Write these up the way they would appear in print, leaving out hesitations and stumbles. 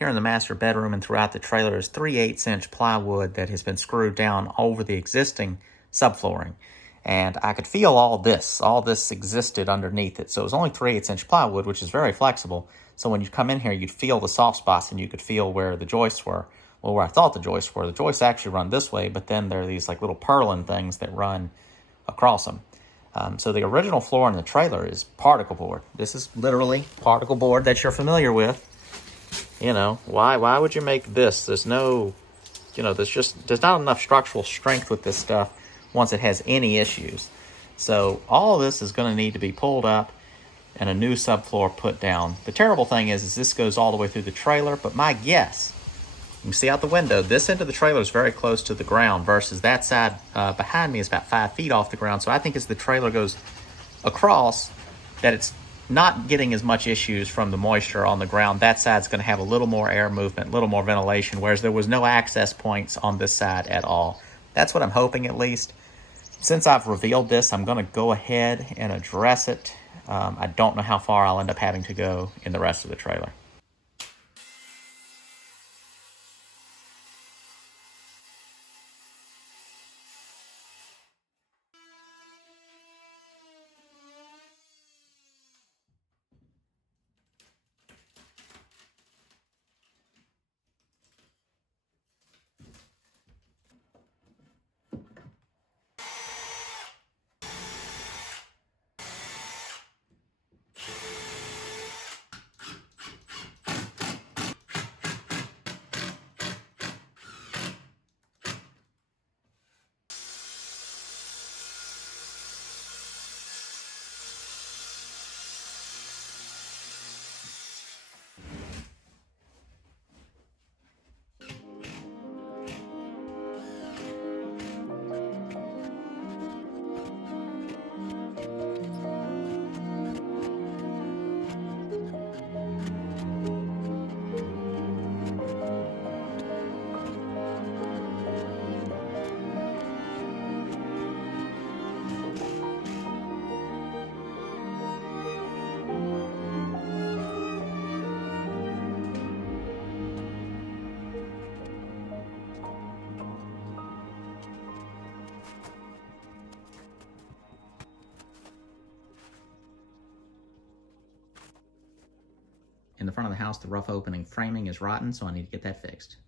here in the master bedroom and throughout the trailer is 3/8" plywood that has been screwed down over the existing subflooring. And I could feel all this existed underneath it. So it was only 3/8" plywood, which is very flexible. So when you come in here, you'd feel the soft spots and you could feel where the joists were. Well, where I thought the joists were. The joists actually run this way, but then there are these like little purlin things that run across them. So the original floor in the trailer is particle board. This is literally particle board that you're familiar with. You know, why would you make this? There's no, there's not enough structural strength with this stuff once it has any issues. So all of this is going to need to be pulled up and a new subfloor put down. The terrible thing is this goes all the way through the trailer, but my guess, you can see out the window, this end of the trailer is very close to the ground versus that side behind me is about 5 feet off the ground. So I think as the trailer goes across, that it's not getting as much issues from the moisture on the ground. That side's going to have a little more air movement, a little more ventilation, whereas there was no access points on this side at all. That's what I'm hoping, at least. Since I've revealed this, I'm going to go ahead and address it. I don't know how far I'll end up having to go in the rest of the trailer. In the front of the house, the rough opening framing is rotten, so I need to get that fixed.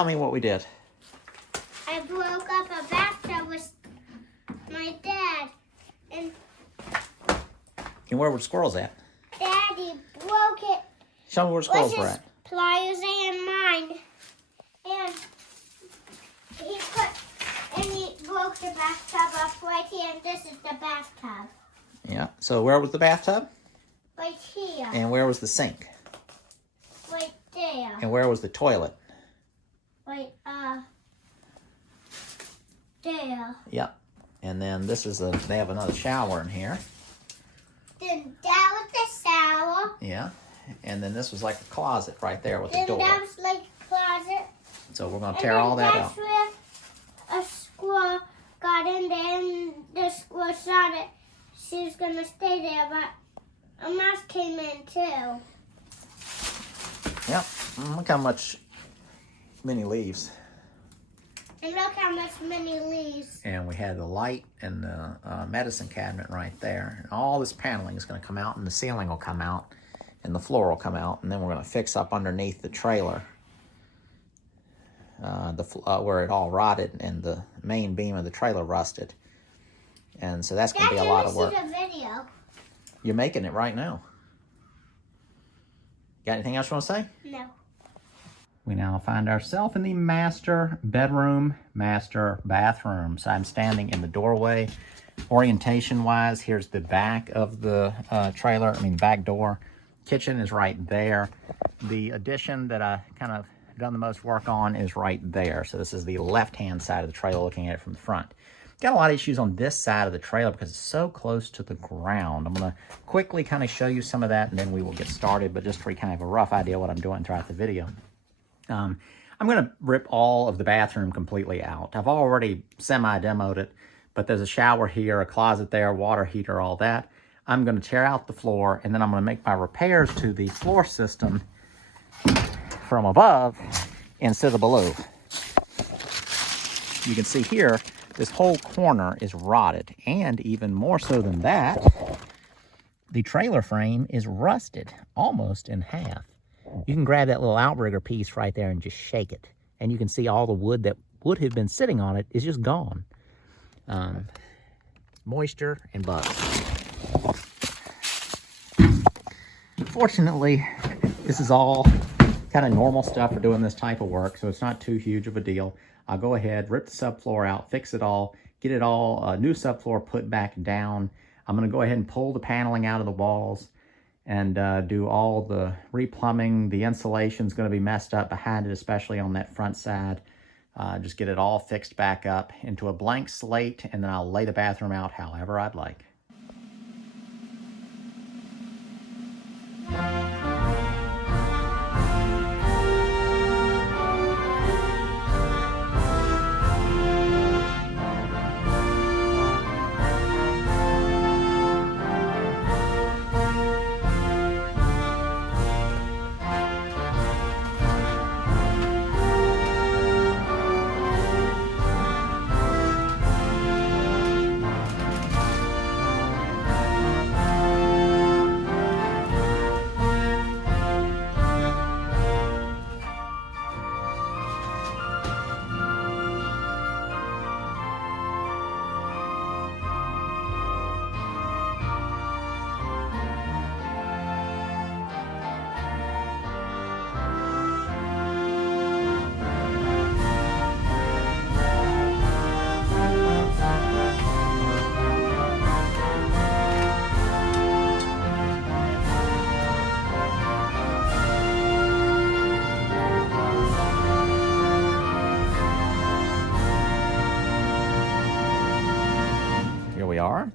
tell me what we did. I broke up a bathtub with my dad. And where were the squirrels at? Daddy broke it. Show me where the squirrels were at. Pliers and mine. And he broke the bathtub up right here, and this is the bathtub. Yeah. So where was the bathtub? Right here. And where was the sink? Right there. And where was the toilet? Right, there. Yep. And then this is they have another shower in here. Then that was the shower. Yeah. And then this was like a closet right there with the Then door. that was like a closet. So we're going to tear all that out. That's where a squirrel got in there, and the squirrel thought that she was going to stay there, but a mouse came in too. Yep. Look how much many leaves. And look how much many leaves. And we had the light and the medicine cabinet right there. And all this paneling is going to come out, and the ceiling will come out, and the floor will come out, and then we're going to fix up underneath the trailer where it all rotted and the main beam of the trailer rusted. And so that's going to be a lot of work. Dad, let me see the video. You're making it right now. Got anything else you want to say? No. We now find ourselves in the master bedroom, master bathroom. So I'm standing in the doorway. Orientation-wise, here's the back of the trailer, back door. Kitchen is right there. The addition that I kind of done the most work on is right there. So this is the left-hand side of the trailer, looking at it from the front. Got a lot of issues on this side of the trailer because it's so close to the ground. I'm going to quickly kind of show you some of that, and then we will get started, but just for you kind of have a rough idea what I'm doing throughout the video. I'm going to rip all of the bathroom completely out. I've already semi-demoed it, but there's a shower here, a closet there, water heater, all that. I'm going to tear out the floor, and then I'm going to make my repairs to the floor system from above instead of below. You can see here, this whole corner is rotted, and even more so than that, the trailer frame is rusted almost in half. You can grab that little outrigger piece right there and just shake it, and you can see all the wood that would have been sitting on it is just gone. Moisture and bugs. Fortunately, this is all kind of normal stuff for doing this type of work, so it's not too huge of a deal. I'll go ahead, rip the subfloor out, fix it all, get it all, new subfloor put back down. I'm going to go ahead and pull the paneling out of the walls and do all the replumbing. The insulation's going to be messed up behind it, especially on that front side. Just get it all fixed back up into a blank slate, and then I'll lay the bathroom out however I'd like.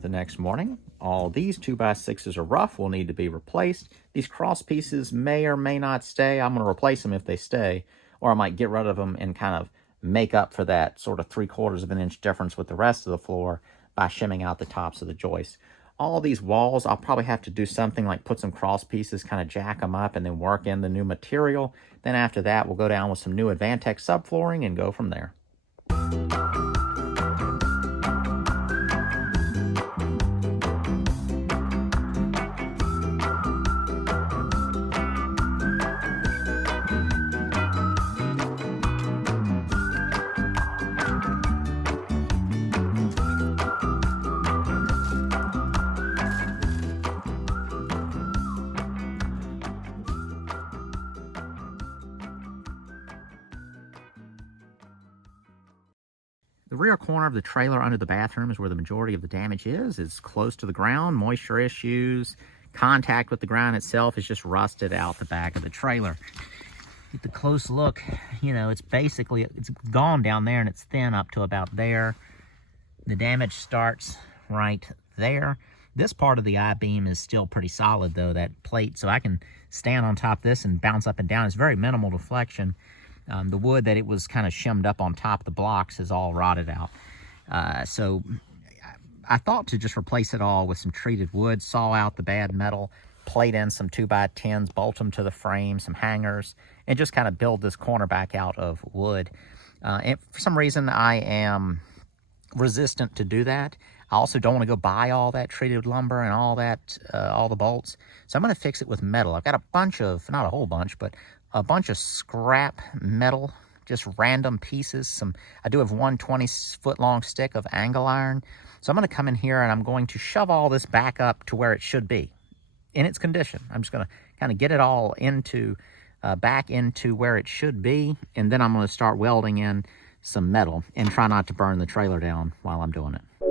The next morning, all these 2x6s are rough, will need to be replaced. These cross pieces may or may not stay. I'm going to replace them if they stay, or I might get rid of them and kind of make up for that sort of 3/4 of an inch difference with the rest of the floor by shimming out the tops of the joists. All these walls, I'll probably have to do something like put some cross pieces, kind of jack them up, and then work in the new material. Then after that, we'll go down with some new Advantex subflooring and go from there. The rear corner of the trailer under the bathroom is where the majority of the damage is. It's close to the ground, moisture issues, contact with the ground itself is just rusted out the back of the trailer. Get the close look, you know, it's gone down there and it's thin up to about there. The damage starts right there. This part of the I-beam is still pretty solid though, that plate, so I can stand on top of this and bounce up and down. It's very minimal deflection. The wood that it was kind of shimmed up on top of the blocks is all rotted out. So I thought to just replace it all with some treated wood, saw out the bad metal, plate in some 2x10s, bolt them to the frame, some hangers, and just kind of build this corner back out of wood. And for some reason, I am resistant to do that. I also don't want to go buy all that treated lumber and all that, all the bolts. So I'm going to fix it with metal. I've got a bunch of, not a whole bunch, but a bunch of scrap metal, just random pieces. I do have one 20-foot long stick of angle iron. So I'm going to come in here and I'm going to shove all this back up to where it should be in its condition. I'm just going to kind of get it all into back into where it should be, and then I'm going to start welding in some metal and try not to burn the trailer down while I'm doing it.